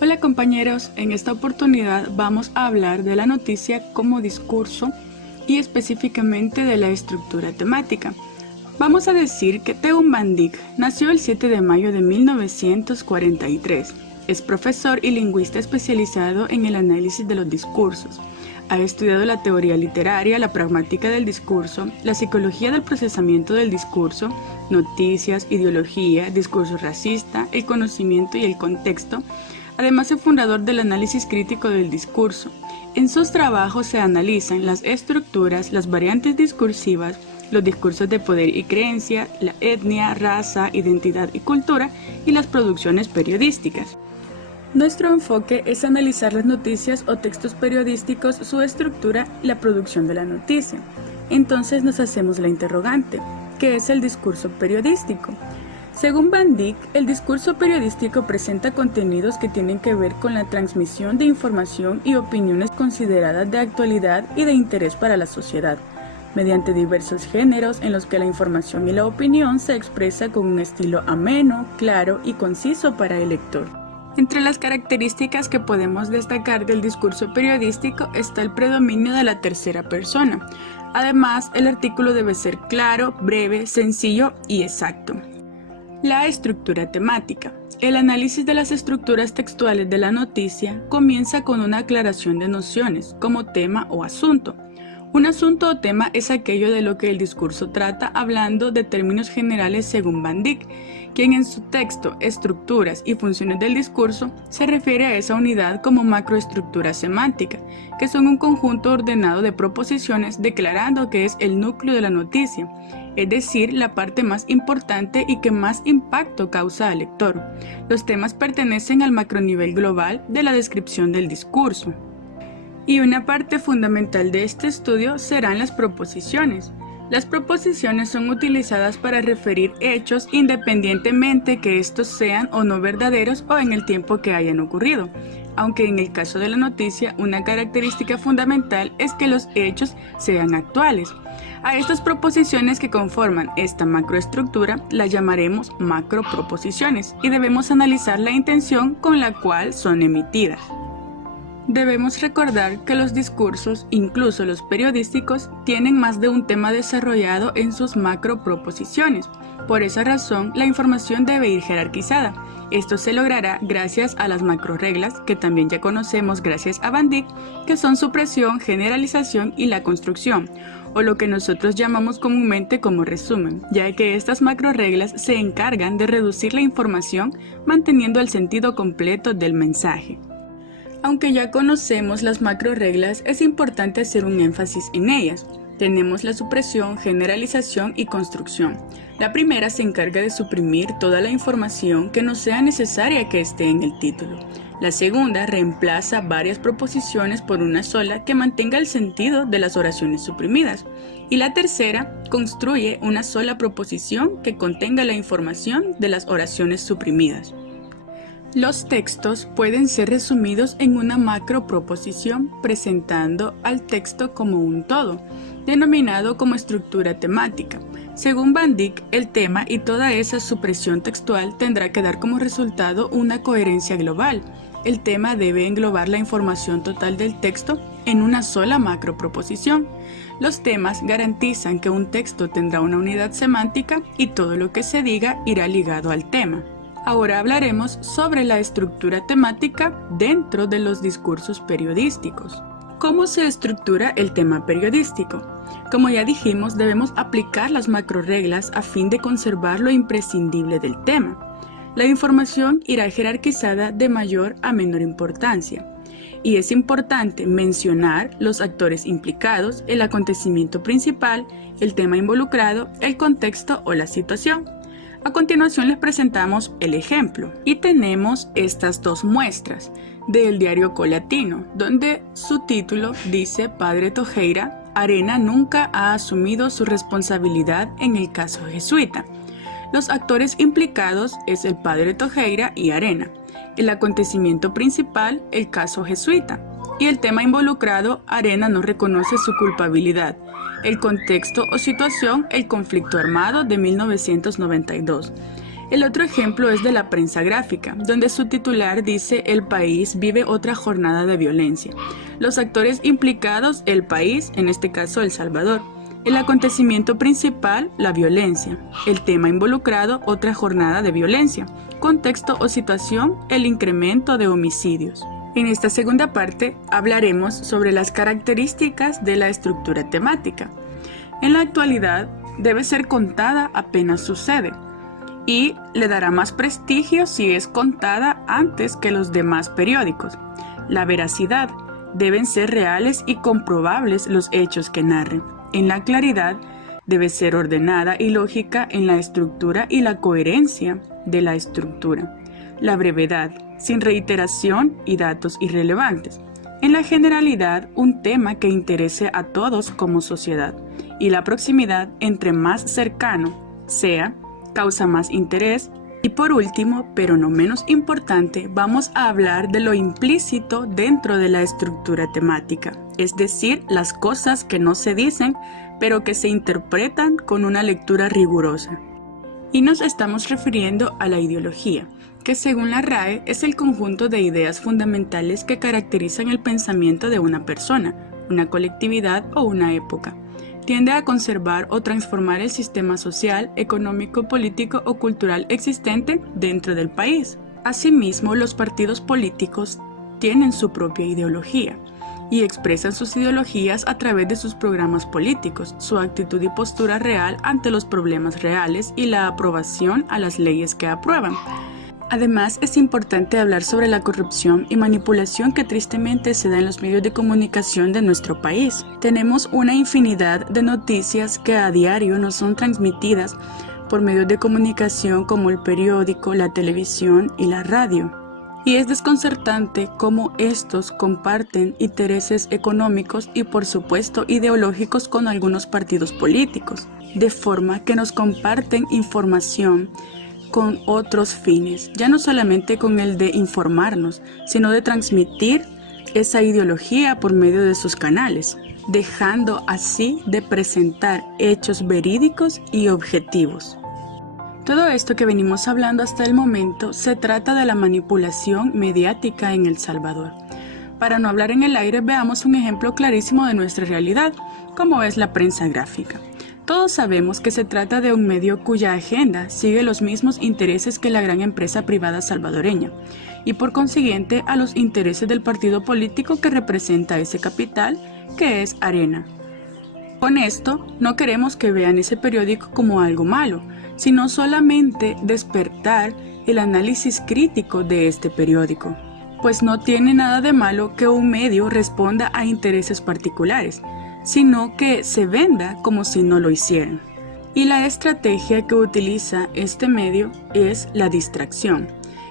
Hola compañeros, en esta oportunidad vamos a hablar de la noticia como discurso y específicamente de la estructura temática. Vamos a decir que Teun Van Dijk nació el 7 de mayo de 1943. Es profesor y lingüista especializado en el análisis de los discursos. Ha estudiado la teoría literaria, la pragmática del discurso, la psicología del procesamiento del discurso, noticias, ideología, discurso racista, el conocimiento y el contexto. Además es fundador del análisis crítico del discurso. En sus trabajos se analizan las estructuras, las variantes discursivas, los discursos de poder y creencia, la etnia, raza, identidad y cultura y las producciones periodísticas. Nuestro enfoque es analizar las noticias o textos periodísticos, su estructura y la producción de la noticia. Entonces nos hacemos la interrogante, ¿qué es el discurso periodístico? Según Van Dijk, el discurso periodístico presenta contenidos que tienen que ver con la transmisión de información y opiniones consideradas de actualidad y de interés para la sociedad, mediante diversos géneros en los que la información y la opinión se expresa con un estilo ameno, claro y conciso para el lector. Entre las características que podemos destacar del discurso periodístico está el predominio de la tercera persona. Además, el artículo debe ser claro, breve, sencillo y exacto. La estructura temática. El análisis de las estructuras textuales de la noticia comienza con una aclaración de nociones, como tema o asunto. Un asunto o tema es aquello de lo que el discurso trata hablando de términos generales según Van Dijk, quien en su texto Estructuras y funciones del discurso se refiere a esa unidad como macroestructura semántica, que son un conjunto ordenado de proposiciones declarando que es el núcleo de la noticia, es decir, la parte más importante y que más impacto causa al lector. Los temas pertenecen al macronivel global de la descripción del discurso. Y una parte fundamental de este estudio serán las proposiciones. Las proposiciones son utilizadas para referir hechos independientemente que estos sean o no verdaderos o en el tiempo que hayan ocurrido, aunque en el caso de la noticia una característica fundamental es que los hechos sean actuales. A estas proposiciones que conforman esta macroestructura las llamaremos macroproposiciones y debemos analizar la intención con la cual son emitidas. Debemos recordar que los discursos, incluso los periodísticos, tienen más de un tema desarrollado en sus macroproposiciones. Por esa razón, la información debe ir jerarquizada. Esto se logrará gracias a las macroreglas, que también ya conocemos gracias a Van Dijk, que son supresión, generalización y la construcción, o lo que nosotros llamamos comúnmente como resumen, ya que estas macroreglas se encargan de reducir la información manteniendo el sentido completo del mensaje. Aunque ya conocemos las macroreglas, es importante hacer un énfasis en ellas. Tenemos la supresión, generalización y construcción. La primera se encarga de suprimir toda la información que no sea necesaria que esté en el título. La segunda reemplaza varias proposiciones por una sola que mantenga el sentido de las oraciones suprimidas. Y la tercera construye una sola proposición que contenga la información de las oraciones suprimidas. Los textos pueden ser resumidos en una macroproposición presentando al texto como un todo, denominado como estructura temática. Según Van Dijk, el tema y toda esa supresión textual tendrá que dar como resultado una coherencia global. El tema debe englobar la información total del texto en una sola macroproposición. Los temas garantizan que un texto tendrá una unidad semántica y todo lo que se diga irá ligado al tema. Ahora hablaremos sobre la estructura temática dentro de los discursos periodísticos. ¿Cómo se estructura el tema periodístico? Como ya dijimos, debemos aplicar las macroreglas a fin de conservar lo imprescindible del tema. La información irá jerarquizada de mayor a menor importancia. Y es importante mencionar los actores implicados, el acontecimiento principal, el tema involucrado, el contexto o la situación. A continuación les presentamos el ejemplo y tenemos estas dos muestras del diario Colatino, donde su título dice: Padre Tojeira, Arena nunca ha asumido su responsabilidad en el caso jesuita. Los actores implicados es el Padre Tojeira y Arena, el acontecimiento principal, el caso jesuita, y el tema involucrado, Arena no reconoce su culpabilidad. El contexto o situación, el conflicto armado de 1992. El otro ejemplo es de la prensa gráfica, donde su titular dice "El país vive otra jornada de violencia". Los actores implicados, el país, en este caso El Salvador. El acontecimiento principal, la violencia. El tema involucrado, otra jornada de violencia. Contexto o situación, el incremento de homicidios. En esta segunda parte hablaremos sobre las características de la estructura temática. En la actualidad debe ser contada apenas sucede y le dará más prestigio si es contada antes que los demás periódicos. La veracidad, deben ser reales y comprobables los hechos que narren. En la claridad, debe ser ordenada y lógica en la estructura y la coherencia de la estructura. La brevedad, sin reiteración y datos irrelevantes. En la generalidad, un tema que interese a todos como sociedad. Y la proximidad, entre más cercano sea, causa más interés. Y por último, pero no menos importante, vamos a hablar de lo implícito dentro de la estructura temática, es decir, las cosas que no se dicen, pero que se interpretan con una lectura rigurosa. Y nos estamos refiriendo a la ideología, que según la RAE es el conjunto de ideas fundamentales que caracterizan el pensamiento de una persona, una colectividad o una época. Tiende a conservar o transformar el sistema social, económico, político o cultural existente dentro del país. Asimismo, los partidos políticos tienen su propia ideología y expresan sus ideologías a través de sus programas políticos, su actitud y postura real ante los problemas reales y la aprobación a las leyes que aprueban. Además, es importante hablar sobre la corrupción y manipulación que tristemente se da en los medios de comunicación de nuestro país. Tenemos una infinidad de noticias que a diario nos son transmitidas por medios de comunicación como el periódico, la televisión y la radio. Y es desconcertante cómo estos comparten intereses económicos y por supuesto ideológicos con algunos partidos políticos, de forma que nos comparten información con otros fines, ya no solamente con el de informarnos, sino de transmitir esa ideología por medio de sus canales, dejando así de presentar hechos verídicos y objetivos. Todo esto que venimos hablando hasta el momento se trata de la manipulación mediática en El Salvador. Para no hablar en el aire, veamos un ejemplo clarísimo de nuestra realidad, como es la prensa gráfica. Todos sabemos que se trata de un medio cuya agenda sigue los mismos intereses que la gran empresa privada salvadoreña y por consiguiente a los intereses del partido político que representa ese capital, que es Arena. Con esto, no queremos que vean ese periódico como algo malo, sino solamente despertar el análisis crítico de este periódico, pues no tiene nada de malo que un medio responda a intereses particulares, sino que se venda como si no lo hicieran. Y la estrategia que utiliza este medio es la distracción,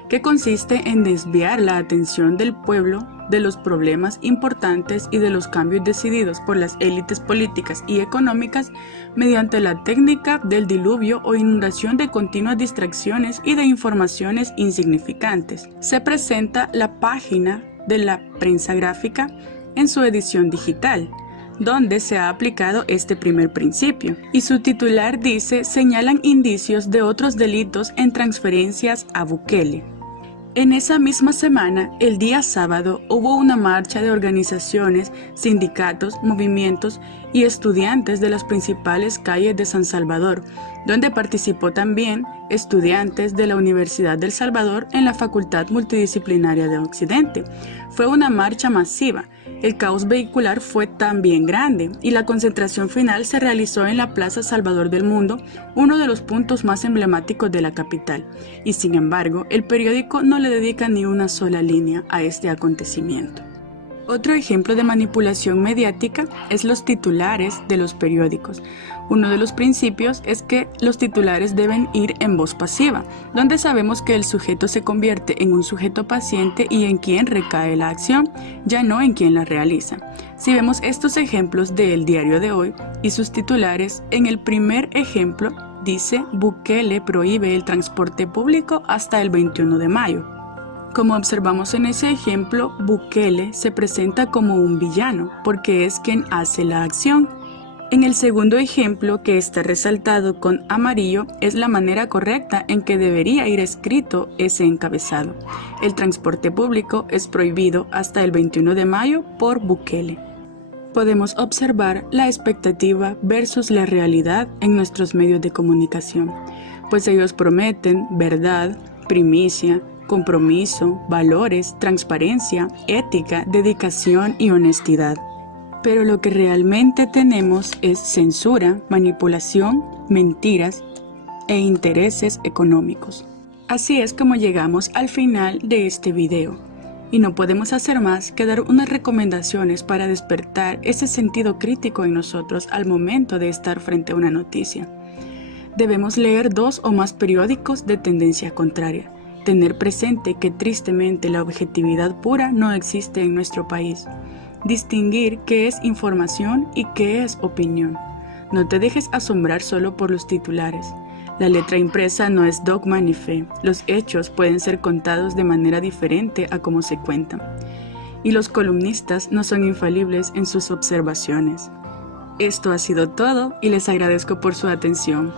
que consiste en desviar la atención del pueblo de los problemas importantes y de los cambios decididos por las élites políticas y económicas mediante la técnica del diluvio o inundación de continuas distracciones y de informaciones insignificantes. Se presenta la página de la prensa gráfica en su edición digital, donde se ha aplicado este primer principio, y su titular dice: señalan indicios de otros delitos en transferencias a Bukele. En esa misma semana, el día sábado, hubo una marcha de organizaciones, sindicatos, movimientos y estudiantes de las principales calles de San Salvador, donde participó también estudiantes de la Universidad del Salvador en la Facultad Multidisciplinaria de Occidente. Fue una marcha masiva. El caos vehicular fue también grande y la concentración final se realizó en la Plaza Salvador del Mundo, uno de los puntos más emblemáticos de la capital. Y sin embargo, el periódico no le dedica ni una sola línea a este acontecimiento. Otro ejemplo de manipulación mediática es los titulares de los periódicos. Uno de los principios es que los titulares deben ir en voz pasiva, donde sabemos que el sujeto se convierte en un sujeto paciente y en quien recae la acción, ya no en quien la realiza. Si vemos estos ejemplos del diario de hoy y sus titulares, en el primer ejemplo dice: Bukele prohíbe el transporte público hasta el 21 de mayo. Como observamos en ese ejemplo, Bukele se presenta como un villano porque es quien hace la acción. En el segundo ejemplo, que está resaltado con amarillo, es la manera correcta en que debería ir escrito ese encabezado. El transporte público es prohibido hasta el 21 de mayo por Bukele. Podemos observar la expectativa versus la realidad en nuestros medios de comunicación, pues ellos prometen verdad, primicia, compromiso, valores, transparencia, ética, dedicación y honestidad. Pero lo que realmente tenemos es censura, manipulación, mentiras e intereses económicos. Así es como llegamos al final de este video. Y no podemos hacer más que dar unas recomendaciones para despertar ese sentido crítico en nosotros al momento de estar frente a una noticia. Debemos leer 2 o más periódicos de tendencia contraria. Tener presente que tristemente la objetividad pura no existe en nuestro país. Distinguir qué es información y qué es opinión. No te dejes asombrar solo por los titulares. La letra impresa no es dogma ni fe. Los hechos pueden ser contados de manera diferente a como se cuentan. Y los columnistas no son infalibles en sus observaciones. Esto ha sido todo y les agradezco por su atención.